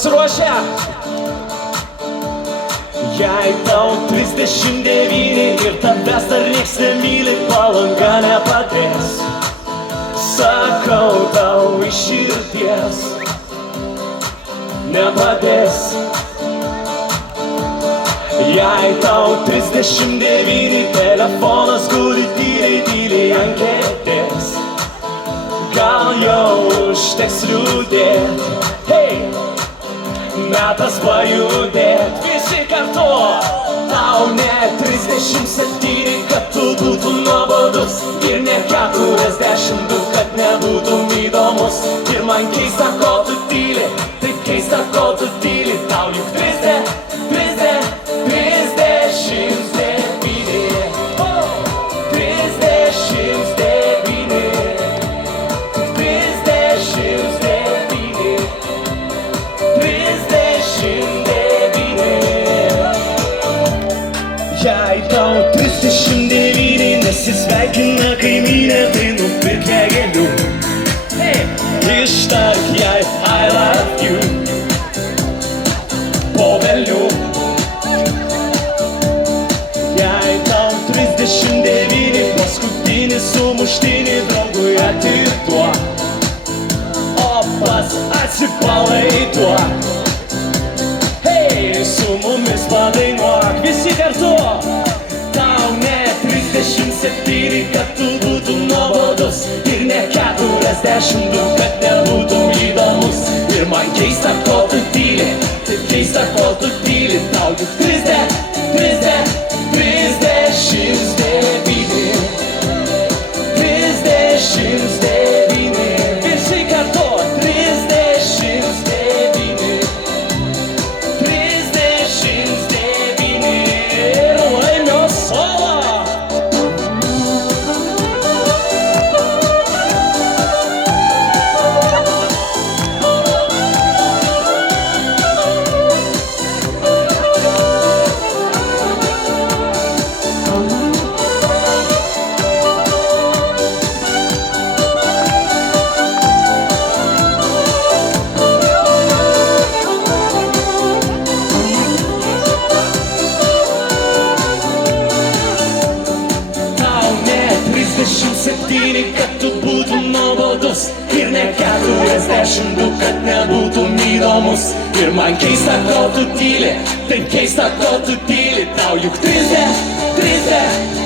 Pasiruošę? Jei tau 39 ir tavęs dar nieks nemyli, Palanga nepadės. Sakau tau iš širdies, nepadės. Jei tau 39, telefonas guli tyliai, tyliai ant kėdės, gal jau užteks liūdėt. Hei, metas pajudėt, visi kartu. Tau ne 37, kad tu būtum nuobodus, ir ne 42, kad nebūtum įdomus. Ir man keista, ko tu tyli, taip keista, ko tu tyli. Tau juk 39. Jei tau 39, nesisveikina kaimynė, tai nupirk jai gėlių. Ištark jai I love you po velnių. Jei tau 39, paskutinį sumuštinį draugui atiduok, o pats atsipalaiduok. Hei, su mumis padainuok, visi kartu. Tau ne 37, kad tu būtum nuobodus, ir ne 42, kad nebūtum įdomus. Ir man keista, ko tu tyli, taip keista, ko tu tyli. Tau juk 39. Visi kartu. 37, kad tu būtum nuobodus, ir ne 42, kad nebūtum įdomus. Ir man keista, ko tu tyli, taip keista, ko tu tyli. Tau juk 30.